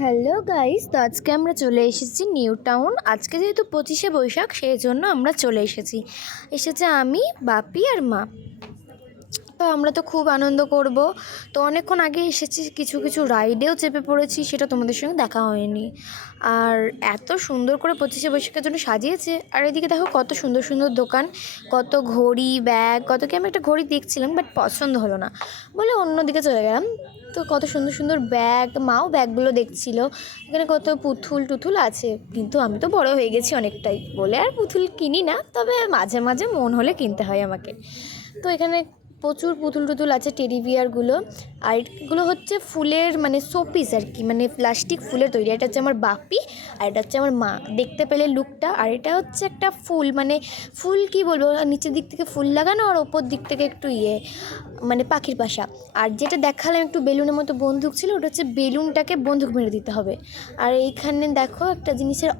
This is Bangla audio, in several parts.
হ্যালো গাইস, তো আজকে আমরা চলে এসেছি নিউ টাউন। আজকে যেহেতু 25শে বৈশাখ, সেই জন্য আমরা চলে এসেছি আমি, বাপি আর মা। তো আমরা তো খুব আনন্দ করব। তো অনেকক্ষণ আগে এসেছি, কিছু কিছু রাইডেও চেপে পড়েছি, সেটা তোমাদের সঙ্গে দেখা হয়নি। আর এত সুন্দর করে 25শে বৈশাখের জন্য সাজিয়েছে। আর এদিকে দেখো কত সুন্দর সুন্দর দোকান, কত ঘড়ি, ব্যাগ, কত কি। আমি একটা ঘড়ি দেখছিলাম, বাট পছন্দ হলো না বলে অন্যদিকে চলে গেলাম। তো কত সুন্দর সুন্দর ব্যাগ, মাও ব্যাগগুলো দেখছিল। এখানে কত পুতুল টুতুল আছে, কিন্তু আমি তো বড় হয়ে গেছি অনেকটাই বলে আর পুতুল কিনি না, তবে মাঝে মাঝে মন হলে কিনতে হয় আমাকে। তো এখানে প্রচুর পুতুল টুতুল আছে, টেডি বিয়ারগুলো। আর এগুলো হচ্ছে ফুলের, মানে শোপিস আর কি, মানে প্লাস্টিক ফুলের তৈরি। এটা হচ্ছে আমার বাপি, আর এটা হচ্ছে আমার মা। দেখতে পেলে লুকটা। আর এটা হচ্ছে একটা ফুল, মানে ফুল কি বলবো, নিচের দিক থেকে ফুল লাগানো আর ওপর দিক থেকে একটু মানে পাখির বাসা। আর যেটা দেখালাম একটু বেলুনের মতো বন্দুক ছিল, ওটা হচ্ছে বেলুনটাকে বন্দুক মেরে দিতে হবে। আর এইখানে দেখো একটা জিনিসের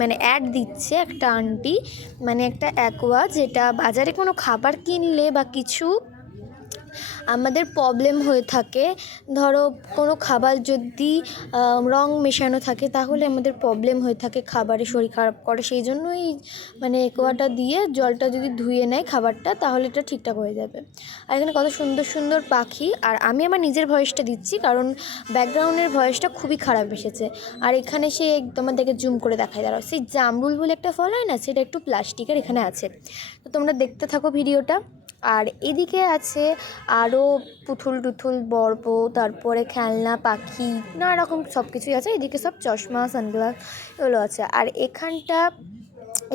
মানে অ্যাড দিচ্ছে একটা আন্টি, মানে একটা অ্যাকোয়া, যেটা বাজারে কোনো খাবার কিনলে বা কিছু আমাদের প্রবলেম হয়ে থাকে। ধরো কোনো খাবার যদি রং মেশানো থাকে, তাহলে আমাদের প্রবলেম হয়ে থাকে, খাবারে শরীর খারাপ করে। সেই জন্যই মানে একোয়াটা দিয়ে জলটা যদি ধুয়ে নেয় খাবারটা, তাহলে এটা ঠিকঠাক হয়ে যাবে। আর এখানে কত সুন্দর সুন্দর পাখি। আর আমি আমার নিজের ভয়েসটা দিচ্ছি, কারণ ব্যাকগ্রাউন্ডের ভয়েসটা খুবই খারাপ এসেছে। আর এখানে সে তোমাদেরকে জুম করে দেখায়, দাঁড়াও, সেই জামরুল বলে একটা ফল হয় না, সেটা একটু প্লাস্টিকের এখানে আছে। তো তোমরা দেখতে থাকো ভিডিওটা। আর এদিকে আছে আরও পুতুল টুতুল, বরবো, তারপরে খেলনা পাখি, নানা রকম সব কিছুই আছে। এদিকে সব চশমা, সানগ্লাস এগুলো আছে। আর এখানটা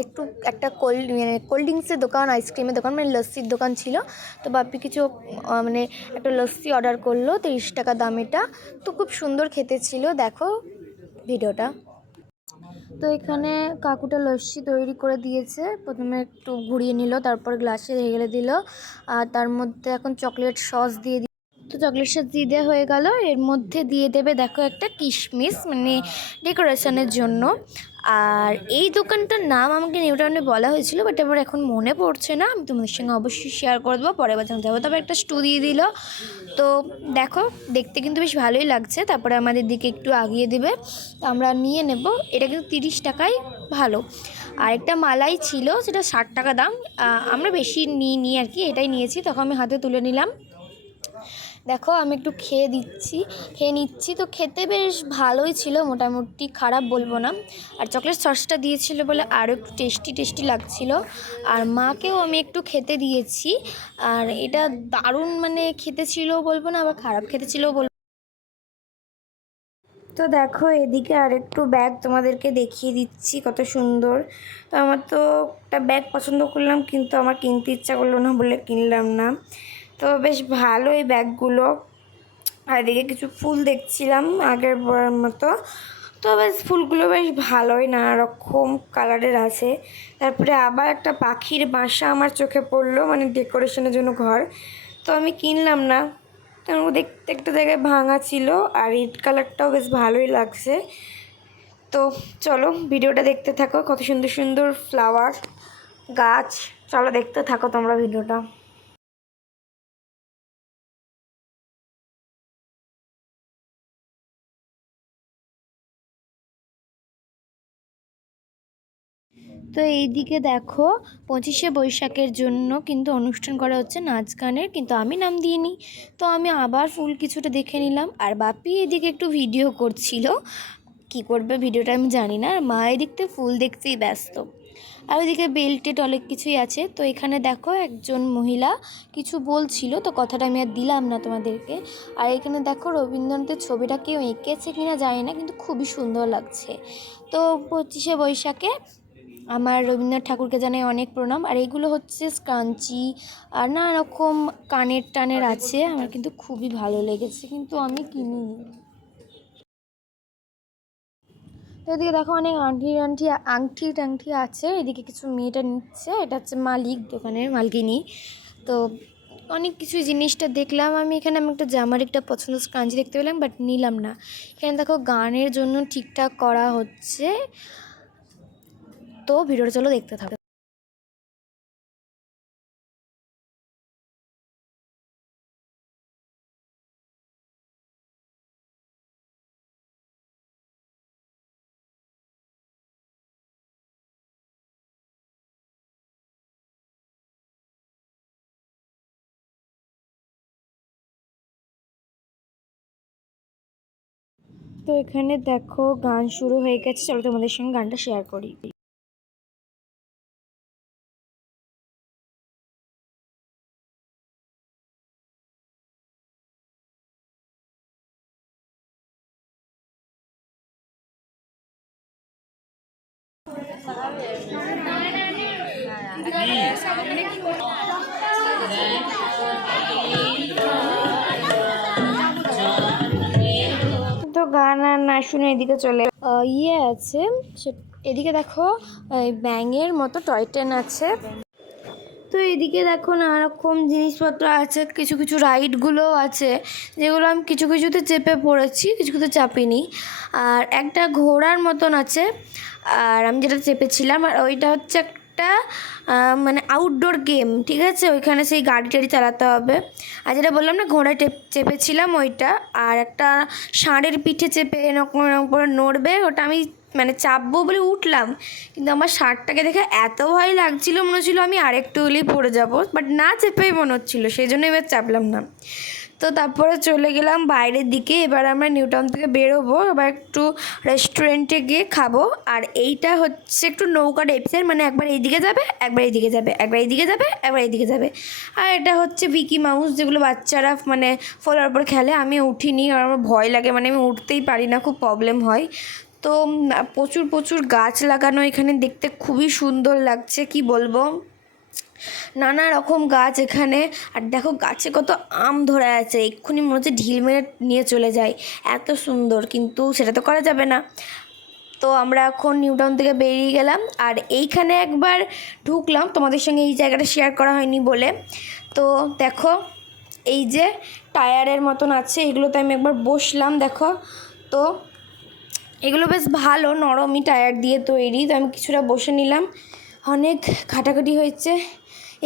একটু একটা কোল্ড ড্রিঙ্কসের দোকান, আইসক্রিমের দোকান, মানে লস্যির দোকান ছিল। তো বাপি কিছু মানে একটা লস্যি অর্ডার করলো, 30 টাকা দাম এটা। তো খুব সুন্দর খেতে ছিল, দেখো ভিডিওটা। তো এখানে কাকুটা লস্যি তৈরি করে দিয়েছে। প্রথমে একটু ঘুরিয়ে নিল, তারপর গ্লাসে ঢেলে দিল, আর তার মধ্যে এখন চকলেট সস দিয়ে তো চকলেট সস দিয়ে দেওয়া হয়ে গেল। এর মধ্যে দিয়ে দেবে দেখো একটা কিশমিশ, মানে ডেকোরেশনের জন্য। আর এই দোকানটার নাম আমাকে নিউ টাউনে বলা হয়েছিল, বাট আমার এখন মনে পড়ছে না। আমি তোমাদের সঙ্গে অবশ্যই শেয়ার করে দেবো, পরের বার যখন যাবো। তবে একটা স্টু দিয়ে দিল। তো দেখো দেখতে কিন্তু বেশ ভালোই লাগছে। তারপরে আমাদের দিকে একটু আগিয়ে দেবে, আমরা নিয়ে নেব। এটা কিন্তু 30 টাকায় ভালো। আর একটা মালাই ছিল, সেটা 60 টাকা দাম। আমরা বেশি নিই আর কি, এটাই নিয়েছি। তখন আমি হাতে তুলে নিলাম। দেখো আমি একটু খেয়ে নিচ্ছি। তো খেতে বেশ ভালোই ছিল, মোটামুটি খারাপ বলবো না। আর চকলেট সসটা দিয়েছিল বলে আরও একটু টেস্টি টেস্টি লাগছিল। আর মাকেও আমি একটু খেতে দিয়েছি। আর এটা দারুণ, মানে খেতে ছিল বলবো না, আবার খারাপ খেতে ছিল বলবো। তো দেখো এদিকে আরেকটু ব্যাগ তোমাদেরকে দেখিয়ে দিচ্ছি, কত সুন্দর। তো আমার তো একটা ব্যাগ পছন্দ করলাম, কিন্তু আমার কিনতে ইচ্ছা করলো না বলে কিনলাম না। তো বেশ ভালো এই ব্যাগগুলো। আর এদিকে কিছু ফুল দেখছিলাম আগের বরার মতো। তো বেশ ফুলগুলো বেশ ভালোই, নানা রকম কালারের আছে। তারপরে আবার একটা পাখির বাসা আমার চোখে পড়লো, মানে ডেকোরেশনের জন্য ঘর। তো আমি কিনলাম না, কারণ দেখতে একটা জায়গায় ভাঙা ছিল। আর রেড কালারটাও বেশ ভালোই লাগছে। তো চলো ভিডিওটা দেখতে থাকো, কত সুন্দর সুন্দর ফ্লাওয়ার গাছ। চলো দেখতে থাকো তোমরা ভিডিওটা। তো এইদিকে দেখো 25শে বৈশাখের জন্য কিন্তু অনুষ্ঠান করা হচ্ছে, নাচ গানের, কিন্তু আমি নাম দিইনি। তো আমি আবার ফুল কিছুটা দেখে নিলাম। আর বাপি এদিকে একটু ভিডিও করছিল, কি করবে ভিডিওটা আমি জানি না। আর মা এদিকতে ফুল দেখতেই ব্যস্ত। আর ওইদিকে বেল্টেড অনেক কিছুই আছে। তো এখানে দেখো একজন মহিলা কিছু বলছিল, তো কথাটা আমি আর দিলাম না তোমাদেরকে। আর এখানে দেখো রবীন্দ্রনাথের ছবিটা কেউ এঁকেছে কিনা জানি না, কিন্তু খুবই সুন্দর লাগছে। তো 25শে বৈশাখে আমার রবীন্দ্রনাথ ঠাকুরকে জানাই অনেক প্রণাম। আর এগুলো হচ্ছে স্কাঞ্চি আর নানা রকম টানের আছে। আমার কিন্তু খুবই ভালো লেগেছে, কিন্তু আমি কিনিনি। তো এদিকে দেখো অনেক আংটি টাংটি আছে। এদিকে কিছু মেয়েটা নিচ্ছে, এটা হচ্ছে মালিক, দোকানের মালকিনি। তো অনেক কিছু জিনিসটা দেখলাম আমি এখানে। আমি একটা জামার একটা পছন্দ স্কাঞ্চি দেখতে পেলাম, বাট নিলাম না। এখানে দেখো গানের জন্য ঠিকঠাক করা হচ্ছে। তো ভিডিওটা চলো দেখতে থাকো। তো এখানে দেখো গান শুরু হয়ে গেছে, চলো তোমাদের সঙ্গে গানটা শেয়ার করি। তো গান আর না শুনে এদিকে চলে ইয়ে আছে, এদিকে দেখো ব্যাঙের মতো টয় ট্রেন আছে। তো এদিকে দেখো নানা রকম জিনিসপত্র আছে, কিছু কিছু রাইডগুলো আছে যেগুলো আমি কিছু কিছুতে চেপে পড়েছি, কিছু কিছুতে চাপিনি। আর একটা ঘোড়ার মতন আছে, আর আমি যেটা চেপেছিলাম, আর ওইটা হচ্ছে একটা মানে আউটডোর গেম, ঠিক আছে, ওইখানে সেই গাড়ি টাড়ি চালাতে হবে। আর যেটা বললাম না ঘোড়ায় চেপেছিলাম ওইটা, আর একটা ষাঁড়ের পিঠে চেপে এরকম এরকম করে নড়বে, ওটা আমি মানে চাপবো বলে উঠলাম, কিন্তু আমার ষাঁড়টাকে দেখে এত ভয় লাগছিল, মনে হচ্ছিলো আমি আরেকটু হলেই পড়ে যাব, বাট না চেপেই মনে হচ্ছিলো, সেই জন্য এবার চাপলাম না। তো তারপরে চলে গেলাম বাইরের দিকে। এবার আমরা নিউ টাউন থেকে বেরোবো, এবার একটু রেস্টুরেন্টে গিয়ে খাবো। আর এইটা হচ্ছে একটু নৌকা টাইপসের, মানে একবার এইদিকে যাবে, একবার এইদিকে যাবে, একবার এইদিকে যাবে, একবার এইদিকে যাবে। আর এটা হচ্ছে ভিকি মাউস, যেগুলো বাচ্চারা মানে ফলোর উপর খেলে। আমি উঠিনি, আর আমার ভয় লাগে, মানে আমি উঠতেই পারি না, খুব প্রবলেম হয়। তো প্রচুর প্রচুর গাছ লাগানো এখানে, দেখতে খুবই সুন্দর লাগছে, কি বলবো, নানা রকম গাছ এখানে। আর দেখো গাছে কত আম ধরে আছে, এক্ষুনি মনে হচ্ছে ঢিল মেরে নিয়ে চলে যায়, এত সুন্দর, কিন্তু সেটা তো করা যাবে না। তো আমরা এখন নিউ টাউন থেকে বেরিয়ে গেলাম, আর এইখানে একবার ঢুকলাম, তোমাদের সঙ্গে এই জায়গাটা শেয়ার করা হয়নি বলে। তো দেখো এই যে টায়ারের মতন আছে, এগুলোতে আমি একবার বসলাম, দেখো। তো এগুলো বেশ ভালো, নরমই টায়ার দিয়ে তৈরি। তো আমি কিছুটা বসে নিলাম, অনেক ঘাটাঘাটি হয়েছে,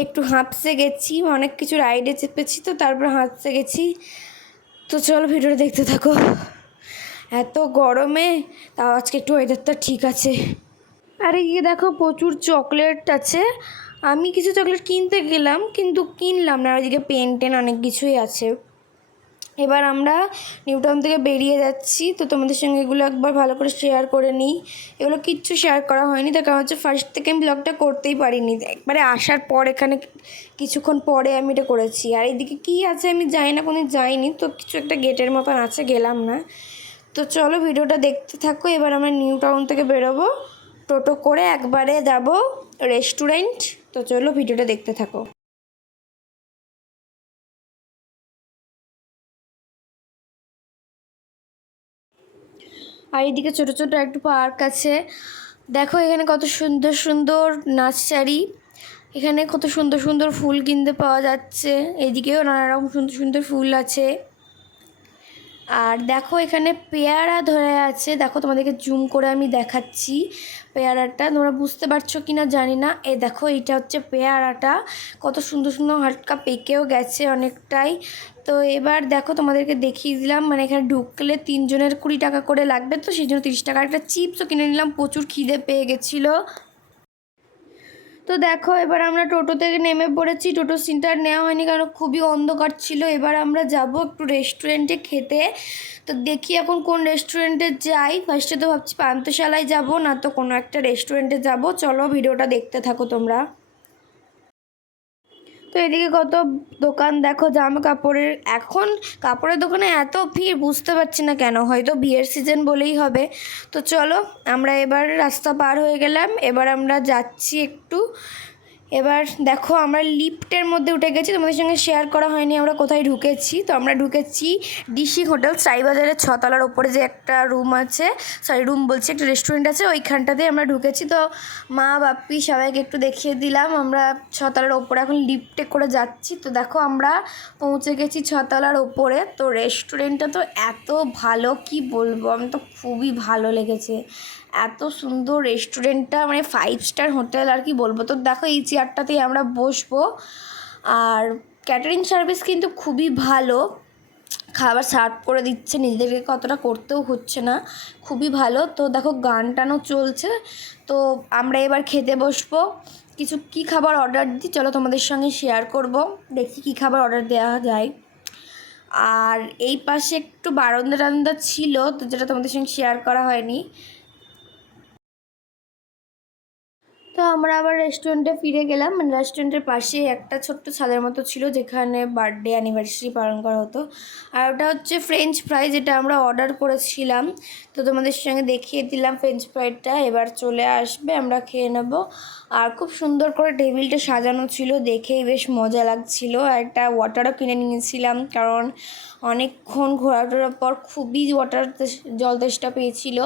একটু হাঁপসে গেছি, অনেক কিছু রাইডে চেপেছি, তো তারপর হাঁপসে গেছি। তো চলো ভিডিওটা দেখতে থাকো। এত গরমে তাও আজকে একটু ওয়েদারটা ঠিক আছে। আরে গিয়ে দেখো প্রচুর চকলেট আছে, আমি কিছু চকলেট কিনতে গেলাম কিন্তু কিনলাম না, ওইদিকে পেন টেন অনেক কিছুই আছে। এবার আমরা নিউ টাউন থেকে বেরিয়ে যাচ্ছি, তো তোমাদের সঙ্গে এগুলো একবার ভালো করে শেয়ার করে নিই। এগুলো কিচ্ছু শেয়ার করা হয়নি, তার কারণ হচ্ছে ফার্স্ট থেকে আমি ব্লগটা করতেই পারিনি, একবারে আসার পর এখানে কিছুক্ষণ পরে আমি এটা করেছি। আর এইদিকে কী আছে আমি জানি না, কোনো যাইনি, তো কিছু একটা গেটের মতন আছে, গেলাম না। তো চলো ভিডিওটা দেখতে থাকো। এবার আমরা নিউ টাউন থেকে বেরোবো, টোটো করে একবারে যাব রেস্টুরেন্ট। তো চলো ভিডিওটা দেখতে থাকো। আর এদিকে ছোটো ছোটো একটু পার্ক আছে, দেখো এখানে কত সুন্দর সুন্দর নার্সারি, এখানে কত সুন্দর সুন্দর ফুল কিনতে পাওয়া যাচ্ছে, এদিকেও নানা রকম সুন্দর সুন্দর ফুল আছে। আর দেখো এখানে পেয়ারা ধরে আছে, দেখো তোমাদেরকে জুম করে আমি দেখাচ্ছি পেয়ারাটা, তোমরা বুঝতে পারছো কি না জানি না। দেখো এইটা হচ্ছে পেয়ারাটা, কত সুন্দর সুন্দর হালকা পেকেও গেছে অনেকটাই। তো এবার দেখো তোমাদেরকে দেখিয়ে দিলাম, মানে এখানে ঢুকলে 3 জনের 20 টাকা করে লাগবে, তো সেই জন্য 30 টাকার একটা চিপসও কিনে নিলাম, প্রচুর খিদে পেয়ে গেছিলো। তো দেখো এবার আমরা টোটো থেকে নেমে পড়েছি, টোটো সিনটা নেওয়া হয়নি কারণ খুবই অন্ধকার ছিল। এবার আমরা যাব একটু রেস্টুরেন্টে খেতে, তো দেখি এখন কোন রেস্টুরেন্টে যাই। ফার্স্টে তো ভাবছি পান্থশালায় যাব, না তো কোনো একটা রেস্টুরেন্টে যাব। চলো ভিডিওটা দেখতে থাকো তোমরা। তো এদিকে কত দোকান দেখো জামা কাপড়ের, এখন কাপড়ের দোকানে এত ভিড় বুঝতে পারছি না কেন, হয়তো বিয়ের সিজন বলেই হবে। তো চলো আমরা এবার রাস্তা পার হয়ে গেলাম, এবার আমরা যাচ্ছি একটু। এবার দেখো আমরা লিফটের মধ্যে উঠে গেছি, তোমাদের সঙ্গে শেয়ার করা হয়নি আমরা কোথায় ঢুকেছি। তো আমরা ঢুকেছি ডিসি হোটেল, সাইবাজারের 6 তলার ওপরে যে একটা রুম আছে, সরি রুম বলছি, একটা রেস্টুরেন্ট আছে, ওইখানটাতে আমরা ঢুকেছি। তো মা বাপ্পি সবাইকে একটু দেখিয়ে দিলাম, আমরা 6 তলার ওপরে এখন লিফটে করে যাচ্ছি। তো দেখো আমরা পৌঁছে গেছি 6 তলার ওপরে। তো রেস্টুরেন্টটা তো এত ভালো, কি বলবো, আমি তো খুবই ভালো লেগেছে, এত সুন্দর রেস্টুরেন্টটা, মানে 5 স্টার হোটেল আর কি বলবো। তো দেখো এই চেয়ারটাতেই আমরা বসবো, আর ক্যাটারিং সার্ভিস কিন্তু খুবই ভালো, খাবার সার্ভ করে দিচ্ছে, নিজেদেরকে কতটা করতেও হচ্ছে না, খুবই ভালো। তো দেখো গান টানও চলছে। তো আমরা এবার খেতে বসবো, কিছু কি খাবার অর্ডার দিই চলো তোমাদের সঙ্গে শেয়ার করব, দেখি কি খাবার অর্ডার দেওয়া যায়। আর এই পাশে একটু বারান্দা টান্দা ছিল, তো যেটা তোমাদের সঙ্গে শেয়ার করা হয়নি। তো আমরা আবার রেস্টুরেন্টে ফিরে গেলাম। মানে রেস্টুরেন্টের পাশে একটা ছোট্ট ছাদের মতো ছিল যেখানে বার্থডে অ্যানিভার্সারি পালন করা হতো। আর ওটা হচ্ছে ফ্রেঞ্চ ফ্রাই, যেটা আমরা অর্ডার করেছিলাম। তো তোমাদের সঙ্গে দেখিয়ে দিলাম ফ্রেঞ্চ ফ্রাইটা। এবার চলে আসবে, আমরা খেয়ে নেব। আর খুব সুন্দর করে টেবিলটা সাজানো ছিল, দেখেই বেশ মজা লাগছিল। আর একটা ওয়াটারও কিনে নিয়েছিলাম, কারণ অনেকক্ষণ ঘোরাটোরার পর খুবই জল তেষ্টা পেয়েছিল,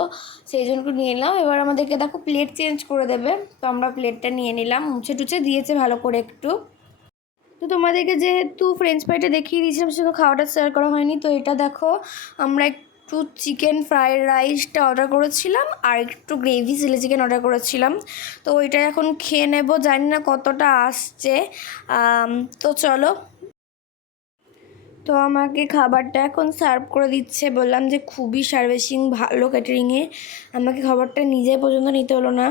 সেই জন্য নিয়ে নিলাম। এবার আমাদেরকে দেখো প্লেট চেঞ্জ করে দেবে, তো আমরা প্লেটটা নিয়ে নিলাম। মুছে টুছে দিয়েছে ভালো করে একটু। তো তোমাদেরকে যেহেতু ফ্রেঞ্চ ফ্রাইটা দেখিয়ে দিয়েছিলাম, সেটা খাওয়াটা শেয়ার করা হয়নি। তো এটা দেখো, আমরা একটু চিকেন ফ্রাইড রাইসটা অর্ডার করেছিলাম আর একটু গ্রেভি চিলি চিকেন অর্ডার করেছিলাম। তো ওইটা এখন খেয়ে নেব, জানি না কতটা আসছে। তো চলো। তো আমাকে খাবারটা এখন সার্ভ করে দিচ্ছে। বললাম যে খুবই সার্ভিসিং ভালো ক্যাটারিংয়ে, আমাকে খাবারটা নিজে পর্যন্ত নিতে হলো না,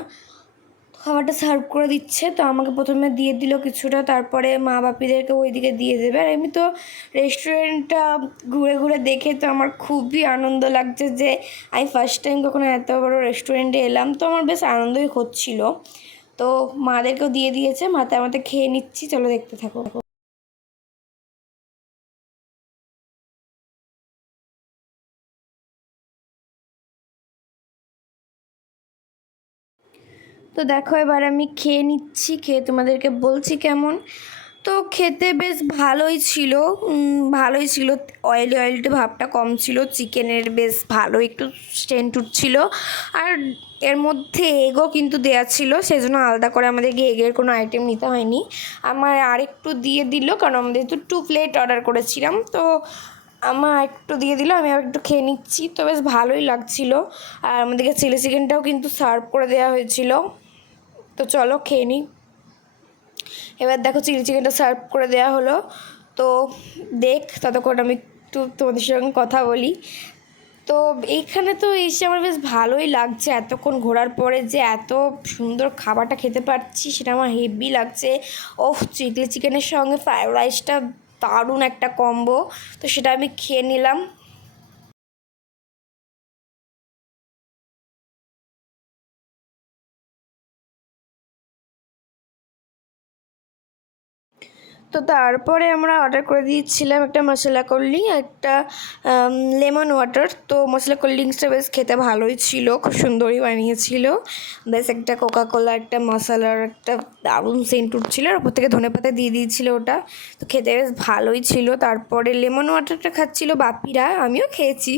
খাবারটা সার্ভ করে দিচ্ছে। তো আমাকে প্রথমে দিয়ে দিল কিছুটা, তারপরে মা বাপিদেরকে ওইদিকে দিয়ে দেবে। আর এমনি তো রেস্টুরেন্টটা ঘুরে ঘুরে দেখে তো আমার খুবই আনন্দ লাগছে যে আমি ফার্স্ট টাইম কখনো এত বড় রেস্টুরেন্টে এলাম। তো আমার বেশ আনন্দই হচ্ছিল। তো মাদেরকেও দিয়ে দিয়েছে, মাতে আমাদের খেয়ে নিচ্ছি। চলো দেখতে থাকো। তো দেখো এবার আমি খেয়ে নিচ্ছি, খেয়ে তোমাদেরকে বলছি কেমন। তো খেতে বেশ ভালোই ছিল। অয়েলি ভাবটা কম ছিল, চিকেনের বেশ ভালো একটু সেন্ট উঠছিল। আর এর মধ্যে এগও কিন্তু দেওয়া ছিল, সেই জন্য আলাদা করে আমাদেরকে এগের কোনো আইটেম নিতে হয়নি। আমার আরেকটু দিয়ে দিল, কারণ আমাদের তো 2 প্লেট অর্ডার করেছিলাম। তো আমার একটু দিয়ে দিল, আমি আর একটু খেয়ে নিচ্ছি। তো বেশ ভালোই লাগছিল। আর আমাদেরকে চিলি চিকেনটাও কিন্তু সার্ভ করে দেওয়া হয়েছিল। তো চলো খেয়ে নিই। এবার দেখো চিলি চিকেনটা সার্ভ করে দেওয়া হলো। তো ততক্ষণ আমি একটু তোমাদের সঙ্গে কথা বলি। তো এইখানে তো এসে আমার বেশ ভালোই লাগছে, এতক্ষণ ঘোরার পরে যে এত সুন্দর খাবারটা খেতে পারছি সেটা আমার হেভি লাগছে। চিলি চিকেনের সঙ্গে ফ্রাইড রাইসটা দারুণ একটা কম্বো। তো সেটা আমি খেয়ে নিলাম। তো তারপরে আমরা অর্ডার করে দিয়েছিলাম একটা মশলা কোল্ড ড্রিঙ্ক, একটা লেমন ওয়াটার। তো মশলা কোল্ড ড্রিঙ্কসটা বেশ খেতে ভালোই ছিল, খুব সুন্দরই বানিয়েছিল। বেশ একটা কোকাকোলা, একটা মশলার একটা দারুণ সেন্ট উঠছিল, আর ওপর থেকে ধনেপাতা দিয়ে দিয়েছিল ওটা। তো খেতে বেশ ভালোই ছিল। তারপরে লেমন ওয়াটারটা খাচ্ছিল বাপিরা, আমিও খেয়েছি।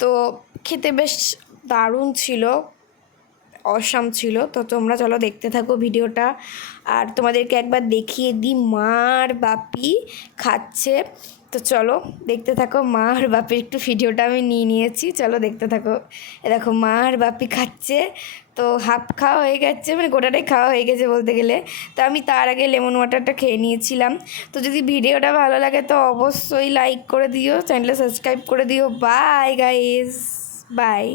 তো খেতে বেশ দারুণ ছিল, অসাম ছিল। তো তোমরা চলো দেখতে থাকো ভিডিওটা। আর তোমাদেরকে একবার দেখিয়ে দিই মা আর বাপি খাচ্ছে। তো চলো দেখতে থাকো, মা আর বাপির একটু ভিডিওটা আমি নিয়ে নিয়েছি, চলো দেখতে থাকো। দেখো মা আর বাপি খাচ্ছে। তো হাফ খাওয়া হয়ে গেছে, মানে গোটাটাই খাওয়া হয়ে গেছে বলতে গেলে। তো আমি তার আগে লেমন ওয়াটারটা খেয়ে নিয়েছিলাম। তো যদি ভিডিওটা ভালো লাগে তো অবশ্যই লাইক করে দিও, চ্যানেলটা সাবস্ক্রাইব করে দিও। Bye guys, by.